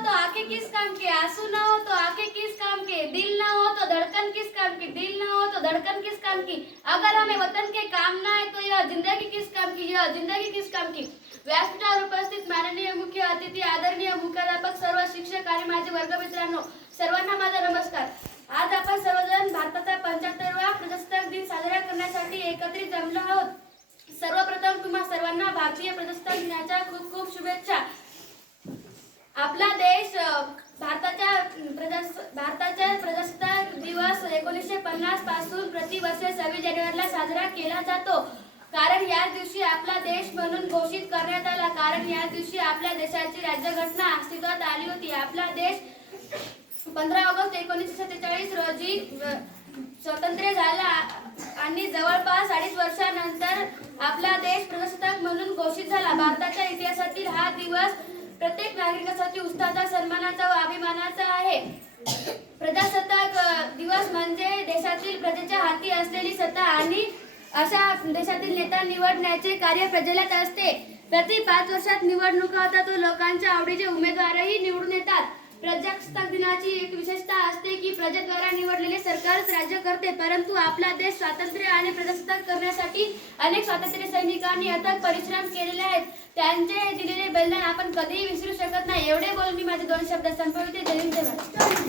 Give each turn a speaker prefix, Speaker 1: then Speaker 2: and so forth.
Speaker 1: न हो तो आंखें किस काम के? आंसू ना हो तो आंखें किस काम के? दिल न हो तो धड़कन किस काम की? दिल न हो तो धड़कन किस काम की? अगर हमें वतन के काम ना है तो यह जिंदगी किस काम की? यह जिंदगी किस काम की? व्यासपीठावर उपस्थित माननीय मुख्य अतिथी आदरणीय मुख्याध्यापक सर्व शिक्षक आणि माझे वर्गमित्रांनो सर्वांना माझा नमस्कार. आज आपण सर्वजण भारताचा पंच्याहत्तरवा प्रजासत्ताक दिन साजरा करण्यासाठी एकत्रित जमलो आहोत. सर्वप्रथम तुम्हा सर्वांना भारतीय प्रजासत्ताक दिनाच्या खूप खूप शुभेच्छा आपला देश अ, भारताच्या प्रजास भारताच्या प्रजासत्ताक दिवस एकोणीसशे पन्नासपासून प्रतिवर्ष सव्वीस जानेवारीला साजरा केला जातो. कारण या दिवशी आपला देश म्हणून घोषित करण्यात आला. कारण या दिवशी आपल्या देशाची राज्यघटना अस्तित्वात आली होती. आपला देश पंधरा ऑगस्ट एकोणीसशे सत्तेचाळीस रोजी स्वतंत्र झाला. आणि जवळपास अडीच वर्षानंतर आपला देश प्रजासत्ताक म्हणून घोषित झाला. भारताच्या इतिहासातील हा दिवस प्रत्येक नागरिकासाठी उत्साहाचा सन्मानाचा व अभिमानाचा आहे. प्रजासत्ताक दिवस म्हणजे देशातील प्रजेच्या हाती असलेली सत्ता आणि अशा देशातील नेता निवडण्याचे कार्य प्रजेलाच असते. प्रति पाच वर्षात निवडणुका होतात व लोकांच्या आवडीचे उमेदवारही निवडून येतात. प्रजासत्ताक दिनाची एक विशेषता असते की प्रजेद्वारा निवडलेले सरकारच राज्य करते परंतु आपला देश स्वातंत्र्य आणि प्रजासत्ताक करण्यासाठी अनेक स्वातंत्र्य सैनिकांनी अथक परिश्रम केलेले आहेत. त्यांचे दिलेले बलिदान आपण कधीही विसरू शकत नाही. एवढे बोल मी माझे दोन शब्द संपविते. जय हिंद.